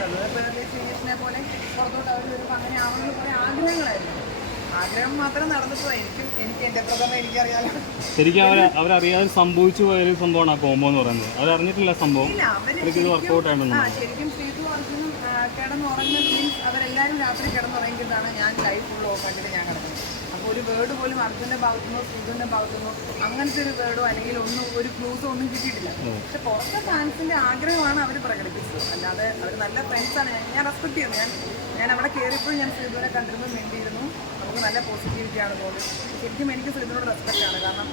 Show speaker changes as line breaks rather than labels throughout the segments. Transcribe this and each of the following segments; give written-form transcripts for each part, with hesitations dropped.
വരുന്നത്. പേർലി ശ്രീകൃഷ്ണനെ പോലെ പുറത്തോട്ട് അവർ വരുമ്പോൾ അങ്ങനെ ആവുന്ന കുറേ ആഗ്രഹങ്ങളായിരുന്നു. ആഗ്രഹം മാത്രം നടന്നിട്ടോ എനിക്ക് എൻ്റെ പ്രഥമ എനിക്കറിയാലോ.
ശരിക്കും അവരറിയാതെ സംഭവിച്ചു പോയൊരു സംഭവമാണ് ആ കോംബോ എന്ന് പറയുന്നത്. അവരറിഞ്ഞിട്ടില്ല സംഭവം.
ഇല്ല, അവര് ശരിക്കും ശ്രീതു അർജുനും കിടന്നുറങ്ങുന്നത് മീൻസ് അവരെല്ലാവരും രാത്രി കിടന്നുറങ്ങിയിട്ടാണ് ഞാൻ ലൈഫ് ഫുൾ ഓഫ് ആക്കിയിട്ട് ഞാൻ കിടക്കുന്നത്. അപ്പോൾ ഒരു വേർഡ് പോലും അർജുൻ്റെ ഭാഗത്തുനിന്നോ ശ്രീതുവിൻ്റെ ഭാഗത്തുനിന്നോ അങ്ങനത്തെ ഒരു വേർഡോ അല്ലെങ്കിൽ ഒരു ക്ലൂസോ ഒന്നും കിട്ടിയിട്ടില്ല. പക്ഷെ പുറത്തെ ഫാൻസിൻ്റെ ആഗ്രഹമാണ് അവർ പ്രകടിപ്പിച്ചത്. അല്ലാതെ അവർ നല്ല ഫ്രണ്ട്സാണ്. ഞാൻ റെസ്പെക്ട് ചെയ്യുന്നു. ഞാൻ അവിടെ കയറിയപ്പോൾ ഞാൻ ശ്രീതുവിനെ കണ്ടിരുന്നു, മിണ്ടിയിരുന്നു. നമുക്ക് നല്ല പോസിറ്റിവിറ്റിയാണ് തോന്നുന്നത്. ശരിക്കും എനിക്ക് ശ്രീതുവിനോട് റെസ്പെക്റ്റാണ്. കാരണം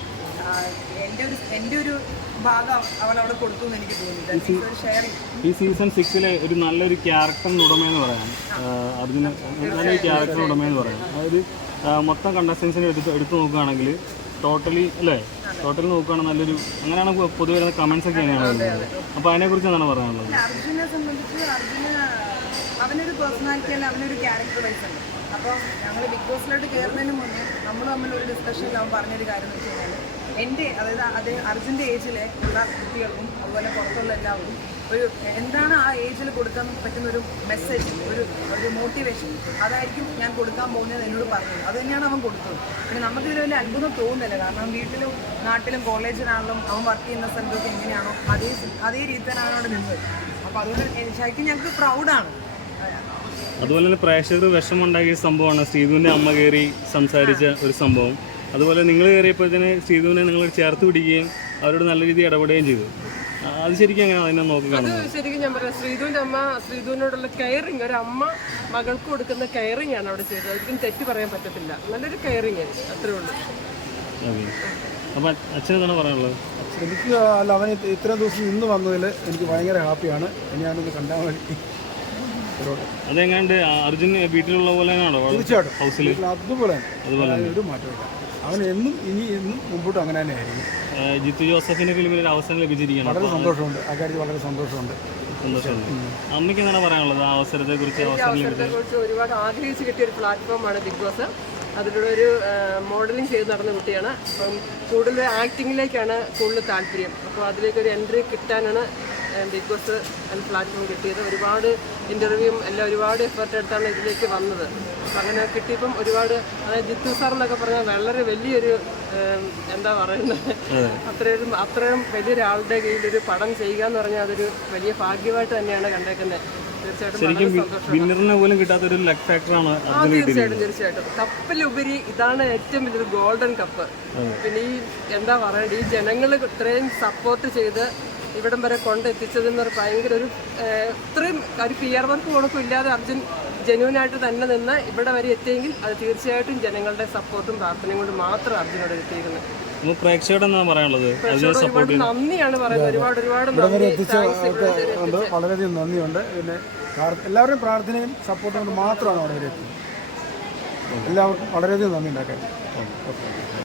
എൻ്റെ ഒരു ഭാഗം അവൾ അവിടെ കൊടുത്തു എന്ന് എനിക്ക് തോന്നി.
ഈ സീസൺ 6 ഒരു നല്ലൊരു ക്യാരക്ടറിന് ഉടമയെന്ന് പറയാം. അർജുന നല്ലൊരു ക്യാരക്ടറിന് ഉടമയെന്ന് പറയാം. അതായത് മൊത്തം കണ്ടസ്റ്റൻസിനെ എടുത്ത് നോക്കുകയാണെങ്കിൽ ടോട്ടലി നോക്കുകയാണെങ്കിൽ നല്ലൊരു അങ്ങനെയാണ് പൊതുവെ വരുന്ന കമൻസ് ഒക്കെ അങ്ങനെയാണ്. അപ്പോൾ അതിനെക്കുറിച്ച് എന്താണ് പറയാനുള്ളത്?
അർജുനെ സംബന്ധിച്ച് അവനൊരു പേഴ്സണാലിറ്റി അല്ല, അവനൊരു ക്യാരക്ടർ വൈസ് ഉണ്ട്. അപ്പോൾ ഞങ്ങൾ ബിഗ് ബോസിലോട്ട് കയറുന്നതിന് മുന്നേ നമ്മൾ തമ്മിലൊരു ഡിസ്കഷനിൽ അവൻ പറഞ്ഞൊരു കാര്യം എന്ന് വെച്ച് കഴിഞ്ഞാൽ അതായത് അർജുൻ്റെ ഏജിലെ ഉള്ള കുട്ടികൾക്കും അതുപോലെ പുറത്തുള്ള എല്ലാവരും എന്താണ് ആ ഏജിൽ കൊടുക്കാൻ പറ്റുന്ന ഒരു മെസ്സേജ്, ഒരു മോട്ടിവേഷൻ അതായിരിക്കും ഞാൻ കൊടുക്കാൻ പോകുന്നത് എന്നോട് പറഞ്ഞത്. അത് തന്നെയാണ് അവൻ കൊടുത്തത്. പിന്നെ നമുക്കിതിൽ വലിയ അത്ഭുതം തോന്നുന്നില്ല. കാരണം വീട്ടിലും നാട്ടിലും കോളേജിലാണെങ്കിലും അവൻ വർക്ക് ചെയ്യുന്ന സ്ഥലത്തൊക്കെ എങ്ങനെയാണോ അതേ രീതി തന്നെയാണ് അവിടെ നിന്നത്. അപ്പോൾ അതുകൊണ്ട് ശരിക്കും ഞങ്ങൾക്ക് പ്രൗഡാണ്.
അതുപോലെ തന്നെ പ്രേക്ഷകർ വിഷമുണ്ടാക്കിയ സംഭവമാണ് ശ്രീധുവിൻ്റെ അമ്മ കയറി സംസാരിച്ച ഒരു സംഭവം. അതുപോലെ നിങ്ങൾ കയറിയപ്പോഴത്തേന് ശ്രീധുവിനെ നിങ്ങൾ ചേർത്ത് പിടിക്കുകയും അവരോട് നല്ല രീതിയിൽ ഇടപെടുകയും ചെയ്തു. അത് ശരിക്കും അങ്ങനെ അതിനെ നോക്കുകയാണ്.
ശരിക്കും ഞാൻ പറയാം, ശ്രീധുവിൻ്റെ അമ്മ ശ്രീധുവിനോടുള്ള കെയറിങ്, ഒരു അമ്മ മകൾക്ക് കൊടുക്കുന്ന കെയറിങ് ആണ് അവിടെ ചെയ്തത്. ഒരിക്കലും തെറ്റ് പറയാൻ പറ്റത്തില്ല. നല്ലൊരു കെയറിങ് ആയിരുന്നു, അത്രേ ഉള്ളൂ.
അപ്പം അച്ഛനെന്താണ് പറയാനുള്ളത്?
എനിക്ക് അല്ല, അവൻ ഇത്രയും ദിവസം ഇന്ന് വന്നതിൽ എനിക്ക് ഭയങ്കര ഹാപ്പിയാണ്. ഇനി ഞാനൊന്ന് കണ്ടാൽ മതി.
അതെങ്ങാണ്ട് അർജുൻ വീട്ടിലുള്ള പോലെ തന്നെയാണോ?
തീർച്ചയായിട്ടും
ഹൗസിൽ
അതുപോലെ ഒരു മാറ്റമില്ല. അവൻ എന്നും മുമ്പോട്ട് അങ്ങനെ തന്നെ ആയിരിക്കും.
ജിത്തു ജോസഫിന്റെ ഫിലിമിൽ ഒരു അവസരം ലഭിച്ചിരിക്കുകയാണ്.
വളരെ സന്തോഷമുണ്ട്. ആ കാര്യത്തിൽ വളരെ സന്തോഷമുണ്ട്.
അമ്മയ്ക്ക് എന്താണ് പറയാനുള്ളത് ആ അവസരത്തെ കുറിച്ച്?
ഒരുപാട് ആഗ്രഹിച്ച് കിട്ടിയ ഒരു പ്ലാറ്റ്ഫോമാണ് ബിഗ് ബോസ്. അതിലൂടെ ഒരു മോഡലിംഗ് ചെയ്ത് നടന്ന കുട്ടിയാണ്. അപ്പം കൂടുതൽ ആക്ടിങ്ങിലേക്കാണ് കൂടുതൽ താല്പര്യം. അപ്പോൾ അതിലേക്കൊരു എൻട്രി കിട്ടാനാണ് ബിഗ് ബോസ് എന്ന പ്ലാറ്റ്ഫോം കിട്ടിയത്. ഒരുപാട് ഇൻ്റർവ്യൂവും എല്ലാം ഒരുപാട് എഫേർട്ട് എടുത്താണ് ഇതിലേക്ക് വന്നത്. അപ്പം അങ്ങനെ കിട്ടിയപ്പം ഒരുപാട്, അതായത് ജിത്തു സാർ എന്നൊക്കെ പറഞ്ഞാൽ വളരെ വലിയൊരു എന്താ പറയുന്നത്, അത്രയും വലിയൊരാളുടെ കയ്യിലൊരു പടം ചെയ്യുക എന്ന് പറഞ്ഞാൽ അതൊരു വലിയ ഭാഗ്യമായിട്ട് തന്നെയാണ് കണ്ടേക്കുന്നത്. തീർച്ചയായിട്ടും കപ്പിലുപരി ഇതാണ് ഏറ്റവും വലിയൊരു ഗോൾഡൻ കപ്പ്. പിന്നെ ഈ എന്താ പറയണ്ടേ, ഈ ജനങ്ങൾ ഇത്രയും സപ്പോർട്ട് ചെയ്ത് ഇവിടം വരെ കൊണ്ടെത്തിച്ചതെന്ന് പറഞ്ഞാൽ ഭയങ്കര ഇത്രയും ഒരു PR വർക്ക് കൊടുക്കും ഇല്ലാതെ അർജുൻ ജെന്യൂനായിട്ട് തന്നെ നിന്ന് ഇവിടെ വരെ എത്തിയെങ്കിൽ അത് തീർച്ചയായിട്ടും ജനങ്ങളുടെ സപ്പോർട്ടും പ്രാർത്ഥനയും കൊണ്ട് മാത്രം അർജുനോട് എത്തിയിരിക്കുന്നത്.
പ്രേക്ഷകരോട് എന്താണ് പറയാനുള്ളത്?
ഒരുപാട് നന്ദിയാണ് പറയുന്നത്. ഒരുപാട്
വളരെയധികം നന്ദിയുണ്ട്. പിന്നെ എല്ലാവരുടെയും പ്രാർത്ഥനയും സപ്പോർട്ടും കൊണ്ട് മാത്രമാണ് അവിടെ എത്തിയത്. എല്ലാവർക്കും വളരെയധികം നന്ദി ഉണ്ടാക്കാൻ.